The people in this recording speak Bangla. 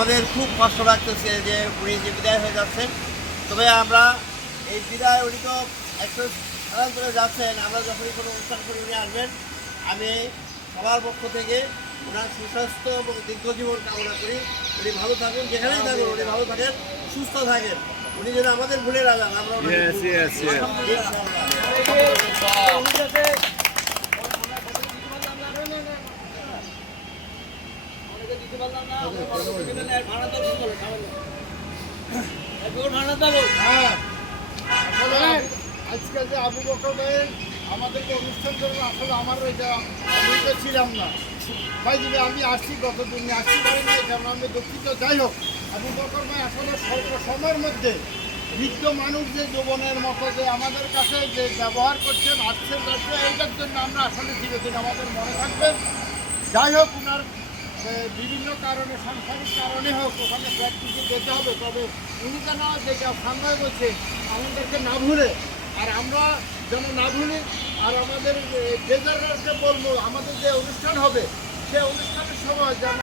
আমাদের খুব কষ্ট লাগতেছে যে উনি যে বিদায় হয়ে যাচ্ছেন। তবে আমরা এই বিদায় উনি তো একটু স্থানান্তরে যাচ্ছেন, আমরা যখনই কোনো অনুষ্ঠান করি উনি আসবেন। আমি সবার পক্ষ থেকে ওনার সুস্বাস্থ্য এবং দীর্ঘজীবন কামনা করি। উনি ভালো থাকুন, যেখানেই থাকুন উনি ভালো থাকেন, সুস্থ থাকেন। উনি যেন আমাদের ভুলে না যান, আমরা আজকে যে আবু বকর ভাইয়ের আমাদেরকে অনুষ্ঠান করবো, আসলে আমার এটা আমি তো ছিলাম না ভাই, যদি আমি আসছি গত দিনে আসতে পারি না, কারণ আমি দুঃখিত। যাই হোক, আবু বকর ভাই আসলে স্বল্প সময়ের মধ্যে বৃদ্ধ মানুষ যে যৌবনের মতো যে আমাদের কাছে যে ব্যবহার করছেন, আসছেন যাচ্ছেন, এইটার জন্য আমরা আসলে চিরদিন আমাদের মনে থাকবেন। যাই হোক, ওনার বিভিন্ন কারণে, সাংসারিক কারণে হোক, ওখানে প্র্যাকটিসে যেতে হবে। তবে উনি যেন যেটা সামনে বলছে আমাদেরকে না ভুলে, আর আমরা যেন না ভুলি। আর আমাদের ট্রেজারারকে বলবো, আমাদের যে অনুষ্ঠান হবে সে অনুষ্ঠানের সময় যেন